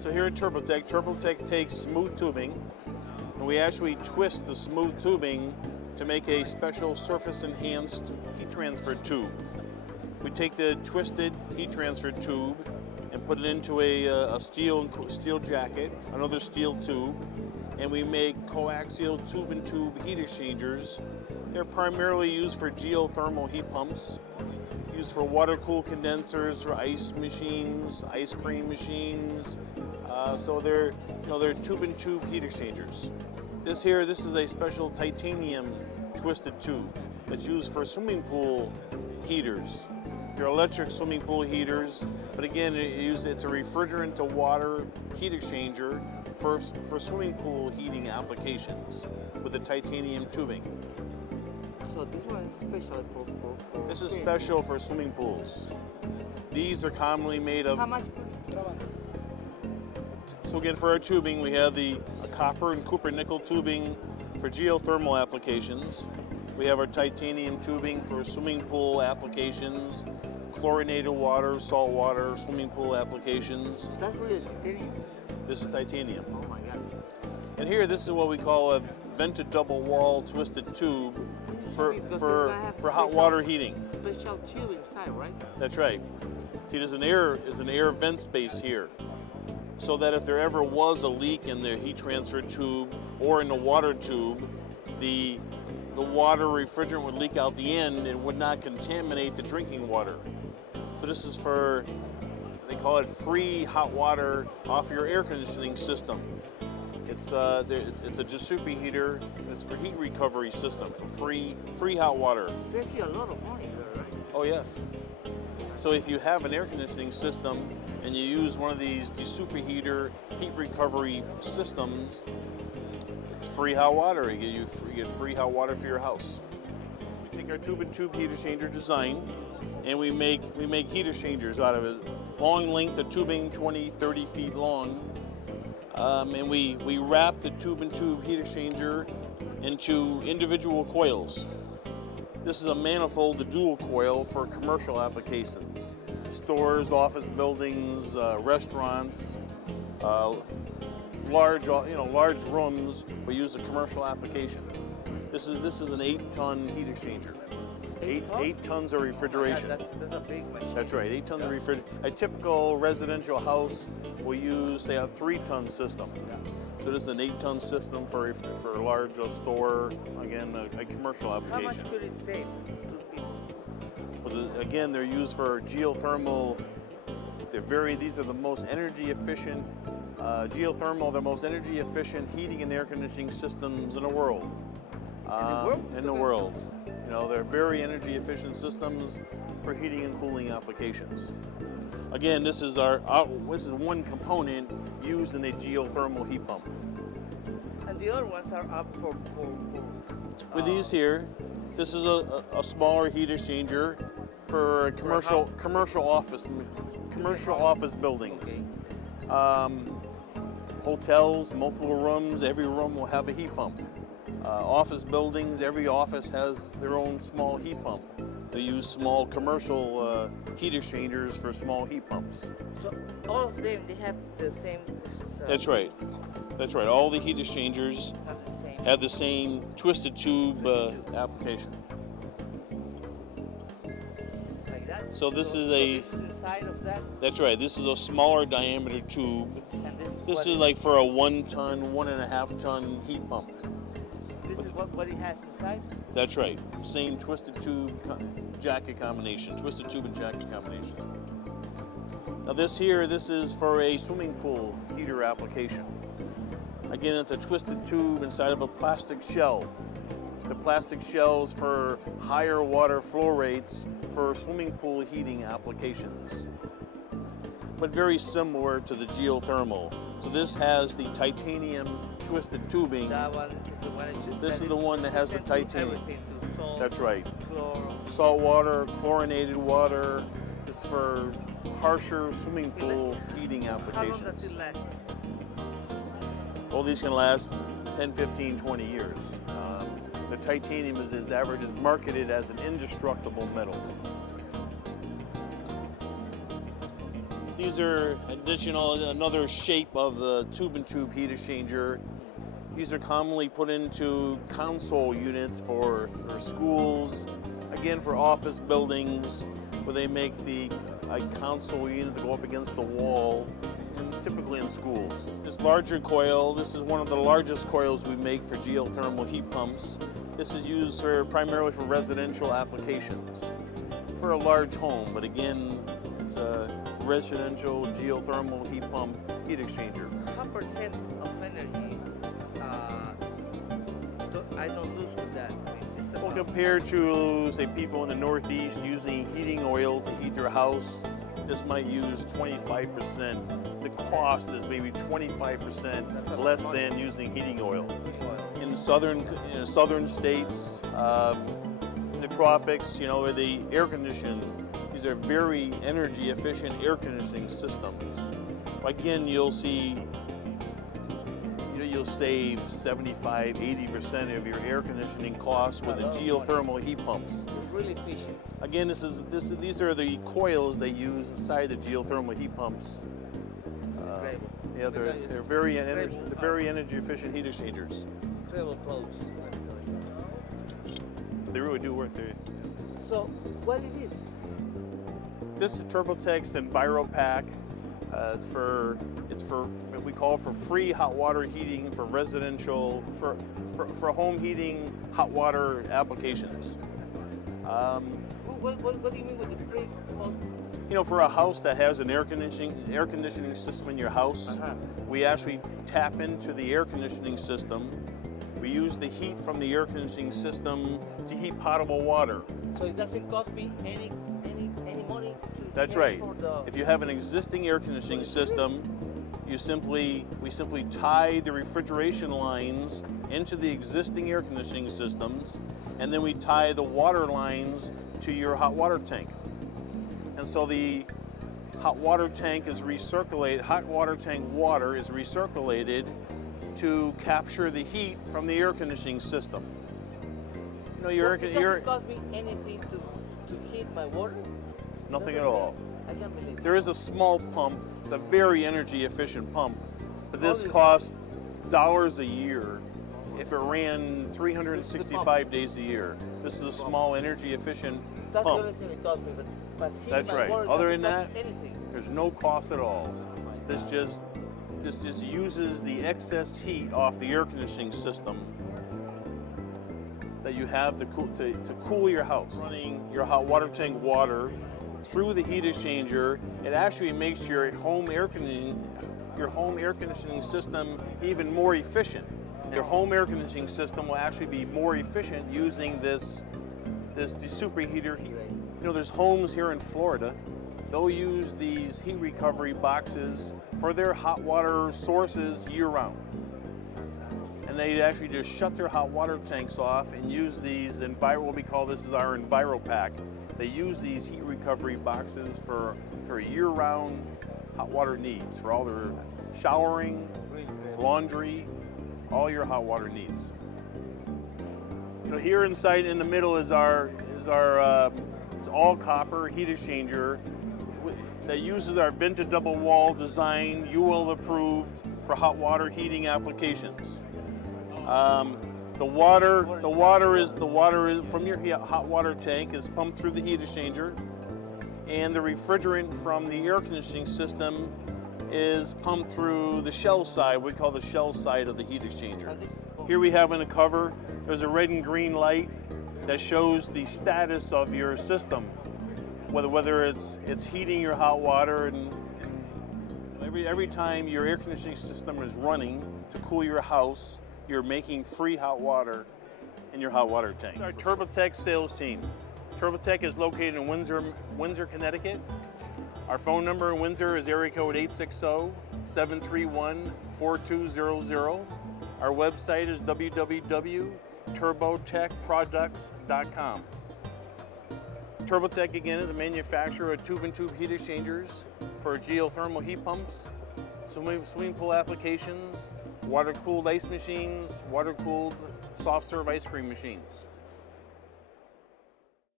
So here at Turbotec takes smooth tubing, and we actually twist the smooth tubing to make a special surface-enhanced heat transfer tube. We take the twisted heat transfer tube and put it into a steel jacket, another steel tube, and we make coaxial tube-in-tube heat exchangers. They're primarily used for geothermal heat pumps, used for water-cooled condensers, for ice machines, ice cream machines. So they're tube-in-tube heat exchangers. This is a special titanium twisted tube that's used for swimming pool heaters. They're electric swimming pool heaters, but again, it's a refrigerant to water heat exchanger for swimming pool heating applications with the titanium tubing. So this one is special for This is special for swimming pools. These are commonly made of... How much? So again, for our tubing, we have the copper and copper nickel tubing for geothermal applications. We have our titanium tubing for swimming pool applications, chlorinated water, salt water, swimming pool applications. That's really titanium. This is titanium. Oh my God. And here, this is what we call a vented double wall twisted tube for hot water heating. Special tube inside, right? That's right. See, there's an air vent space here, so that if there ever was a leak in the heat transfer tube or in the water tube, the water refrigerant would leak out the end and would not contaminate the drinking water. So this is for, they call it free hot water off your air conditioning system. It's a Giuseppe heater. It's for heat recovery system for free hot water. Saves you a lot of money there, right? Oh yes. So if you have an air conditioning system and you use one of these Giuseppe heater heat recovery systems, it's free hot water. You get free hot water for your house. We take our tube-in-tube heat exchanger design and we make heat exchangers out of it. Long length of tubing, 20, 30 feet long. And we wrap the tube-in-tube heat exchanger into individual coils. This is a manifold, the dual coil for commercial applications. Stores, office buildings, restaurants, large rooms, we use a commercial application. This is an 8-ton heat exchanger. 8 tons of refrigeration. Yeah, that's a big machine. That's right, 8 tons of refrigeration. A typical residential house will use, say, a 3-ton system. Yeah. So this is an 8-ton system for a large store, again, a commercial application. How much could it save to people? Well, again, they're used for geothermal. These are the most energy efficient, geothermal, the most energy efficient heating and air conditioning systems in the world. In the world. You know, they're very energy efficient systems for heating and cooling applications. Again, this is one component used in a geothermal heat pump. And the other ones are up for With these here, this is a smaller heat exchanger for commercial office buildings. Okay. Hotels, multiple rooms, every room will have a heat pump. Office buildings, every office has their own small heat pump. They use small commercial heat exchangers for small heat pumps. So all of them, they have the same... That's right. That's right. All the heat exchangers have the same twisted tube application. Like that? So this is this is inside of that? That's right. This is a smaller diameter tube. And this is like for a 1-ton, 1.5-ton heat pump. This is what it has inside? That's right. Same twisted tube jacket combination, twisted tube and jacket combination. Now this is for a swimming pool heater application. Again, it's a twisted tube inside of a plastic shell. The plastic shells for higher water flow rates for swimming pool heating applications, but very similar to the geothermal. So this has the titanium twisted tubing. That one is the one. This is the one that has the titanium. Salt, that's right. Chlor. Salt water, chlorinated water. This is for harsher swimming pool heating applications. How long does it last? Well, these can last 10, 15, 20 years. The titanium is marketed as an indestructible metal. These are another shape of the tube and tube heat exchanger. These are commonly put into console units for schools, again for office buildings, where they make the console unit to go up against the wall, and typically in schools. This larger coil, this is one of the largest coils we make for geothermal heat pumps. This is used primarily for residential applications, for a large home, but again, it's a residential geothermal heat pump heat exchanger. How percent of energy I don't lose with that? I mean, it's Well, about compared to, say, people in the Northeast using heating oil to heat their house, this might use 25%. The cost is maybe 25% less than using heating oil. In southern states, in the tropics, where they air condition, these are very energy efficient air conditioning systems. Again, you'll see, you'll save 75, 80% of your air conditioning costs with the geothermal heat pumps. It's really efficient. Again, these are the coils they use inside the geothermal heat pumps. Yeah, they're very energy efficient heat exchangers. Incredible clothes. They really do work there. So, what it is? This is Turbotec's EnviroPack. It's for what we call for free hot water heating for residential, for home heating hot water applications. What do you mean with the free? For a house that has an air conditioning system in your house, we actually tap into the air conditioning system. We use the heat from the air conditioning system to heat potable water. So it doesn't cost me any money to That's pay right. for the... If you have an existing air conditioning system, we simply tie the refrigeration lines into the existing air conditioning systems, and then we tie the water lines to your hot water tank. And so the hot water tank is recirculated, hot water tank water is recirculated to capture the heat from the air conditioning system. It doesn't cost me anything to heat my water? Nothing at all. I can't believe it. There is a small pump. It's a very energy efficient pump, but this costs dollars a year if it ran 365 days a year. This is a small energy efficient That's pump. the only thing it cost me, but heating That's my right. water Other doesn't than cost that, anything. there's no cost at all. This just uses the excess heat off the air conditioning system that you have to cool your house. Running your hot water tank water through the heat exchanger, it actually makes your home air conditioning system even more efficient. Your home air conditioning system will actually be more efficient using this superheater heat. There's homes here in Florida. They'll use these heat recovery boxes for their hot water sources year-round. And they actually just shut their hot water tanks off and use these, what we call this is our EnviroPack. They use these heat recovery boxes for year-round hot water needs, for all their showering, laundry, all your hot water needs. Here inside in the middle is our it's all copper heat exchanger that uses our vented double wall design, UL approved for hot water heating applications. The water from your hot water tank is pumped through the heat exchanger, and the refrigerant from the air conditioning system is pumped through the shell side, we call the shell side of the heat exchanger. Here we have in the cover, there's a red and green light that shows the status of your system, whether it's heating your hot water, and every time your air conditioning system is running to cool your house, you're making free hot water in your hot water tank. Our Turbotec sales team. Turbotec is located in Windsor, Connecticut. Our phone number in Windsor is area code 860-731-4200. Our website is www.turbotecproducts.com. Turbotec, again, is a manufacturer of tube and tube heat exchangers for geothermal heat pumps, swimming pool applications, water-cooled ice machines, water-cooled soft serve ice cream machines.